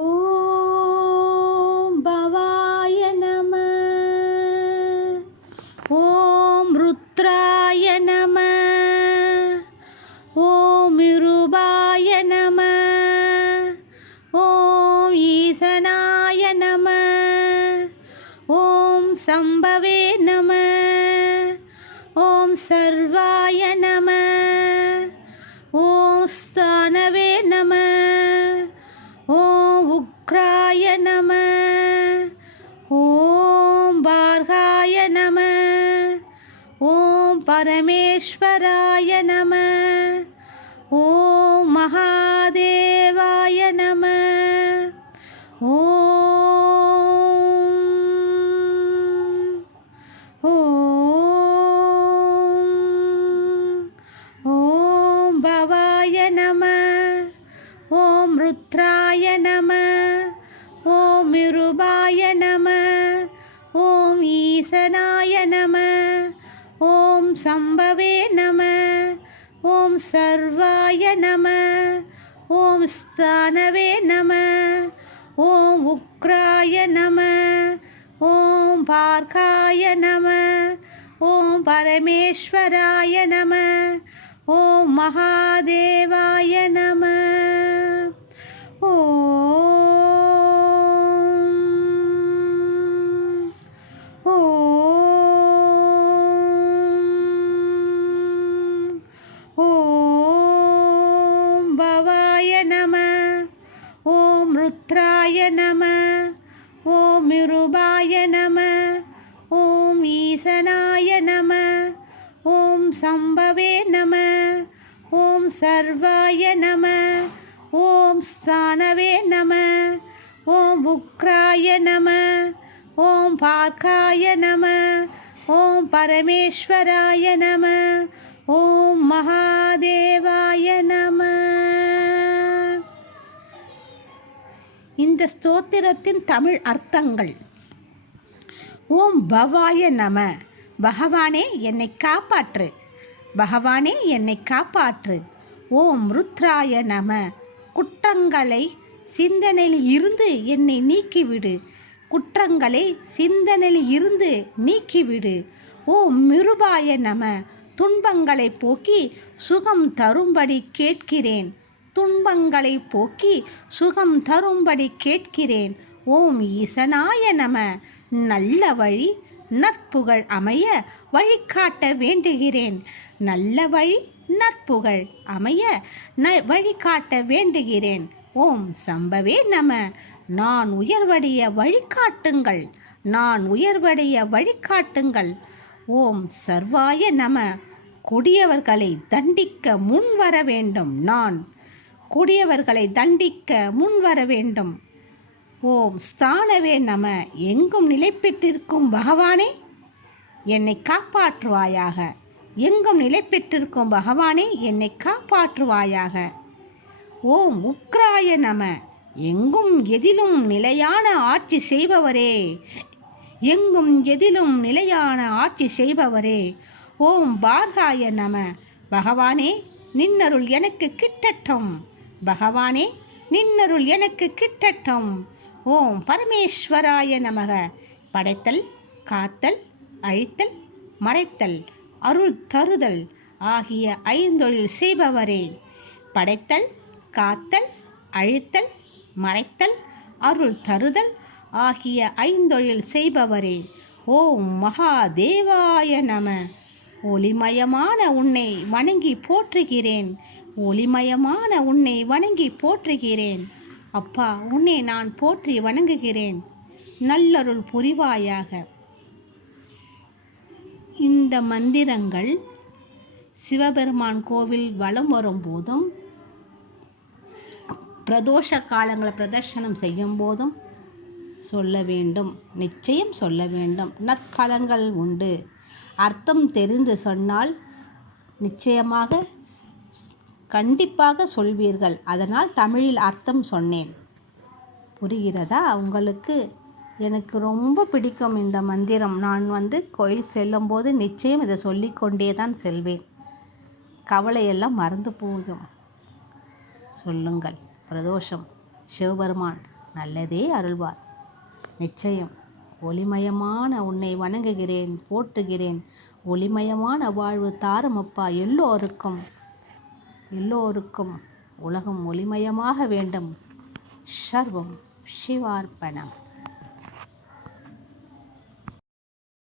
ஓம் பவாய நம. ஓம் ருத்ராய நம. ஓம் இருபாய நம. ஓம் ஈசனாய நம. ஓம் சம்பவே நம. ஓம் சர்வாய நம. ஓம் உக்ராய நம. ஓம் பார்காய நம. ஓம் பரமேஸ்வராய நம. ஓம் மகாதேவாய நம. ஓம். ஓம். ஓம் பவாய நம. ஓம் சம்பவே நம. ஓம் சர்வாய நம. ஓம் ஸ்தானவே நம. ஓம் உக்ராய நம. ஓம் பார்க்காய நம. ஓம் பரமேஸ்வராய நம. ஓம் மகாதேவாய நம. ருத்ராய நம. ஓம் இருபாய நம. ஓம் ஈசனாய நம. ஓம் சம்பவே நம. ஓம் சர்வாய நம. ஓம் ஸ்தானவே நம. ஓம் உக்ராய நம. ஓம் பார்க்காய நம. ஓம் பரமேஸ்வராய நம. ஓம் மகா இந்த ஸ்தோத்திரத்தின் தமிழ் அர்த்தங்கள். ஓம் பவாய நம. பகவானே என்னை காப்பாற்று. பகவானே என்னை காப்பாற்று. ஓம் ருத்ராய நம. குற்றங்களை சிந்தனையில் இருந்து என்னை நீக்கிவிடு. குற்றங்களை சிந்தனையில் இருந்து நீக்கிவிடு. ஓம் மிருபாய நம. துன்பங்களை போக்கி சுகம் தரும்படி கேட்கிறேன். துன்பங்களை போக்கி சுகம் தரும்படி கேட்கிறேன். ஓம் ஈசனாய நம. நல்ல வழி நற்புகழ் அமைய வழிகாட்ட வேண்டுகிறேன். நல்ல வழி நற்புகழ் அமைய ந வழிகாட்ட வேண்டுகிறேன். ஓம் சம்பவே நம. நான் உயர்வடைய வழிகாட்டுங்கள். நான் உயர்வடைய வழிகாட்டுங்கள். ஓம் சர்வாய நம. கொடியவர்களை தண்டிக்க முன் வர வேண்டும் நான். கொடியவர்களை தண்டிக்க முன் வர வேண்டும். ஓம் ஸ்தானவே நம. எங்கும் நிலைப்பெற்றிருக்கும் பகவானே என்னை காப்பாற்றுவாயாக. எங்கும் நிலைப்பெற்றிருக்கும் பகவானே என்னை காப்பாற்றுவாயாக. ஓம் உக்ராய நம. எங்கும் எதிலும் நிலையான ஆட்சி செய்பவரே. எங்கும் எதிலும் நிலையான ஆட்சி செய்பவரே. ஓம் பார்காய நம. பகவானே நின்னருள் எனக்கு கிட்டட்டும். பகவானே நின்னருள் எனக்கு கிட்டட்டும். ஓம் பரமேஸ்வராய நமக. படைத்தல் காத்தல் அழித்தல் மறைத்தல் அருள் தருதல் ஆகிய ஐந்தொழில் செய்பவரே. படைத்தல் காத்தல் அழித்தல் மறைத்தல் அருள் தருதல் ஆகிய ஐந்தொழில் செய்பவரே. ஓம் மகாதேவாய நம. ஒளிமயமான உன்னை வணங்கி போற்றுகிறேன். ஒளிமயமான உன்னை வணங்கி போற்றுகிறேன். அப்பா உன்னை நான் போற்றி வணங்குகிறேன். நல்லருள் புரிவாயாக. இந்த மந்திரங்கள் சிவபெருமான் கோவில் வலம் வரும்போதும் பிரதோஷ காலங்களை பிரதர்ஷனம் செய்யும் போதும் சொல்ல வேண்டும். நிச்சயம் சொல்ல வேண்டும். நற்பலன்கள் உண்டு. அர்த்தம் தெரிந்து சொன்னால் நிச்சயமாக கண்டிப்பாக சொல்வீர்கள். அதனால் தமிழில் அர்த்தம் சொன்னேன். புரிகிறதா? உங்களுக்கு எனக்கு ரொம்ப பிடிக்கும் இந்த மந்திரம். நான் வந்து கோயில் செல்லும்போது நிச்சயம் இதை சொல்லிக்கொண்டே தான் செல்வேன். கவலையெல்லாம் மறந்து போகும். சொல்லுங்கள். பிரதோஷம். சிவபெருமான். நல்லதே அருள்வார். நிச்சயம். ஒளிமயமான உன்னை வணங்குகிறேன் போற்றுகிறேன். ஒளிமயமான வாழ்வு தாரமப்பா எல்லோருக்கும் எல்லோருக்கும் உலகம் ஒளிமயமாக வேண்டும். சர்வம் சிவார்ப்பணம்.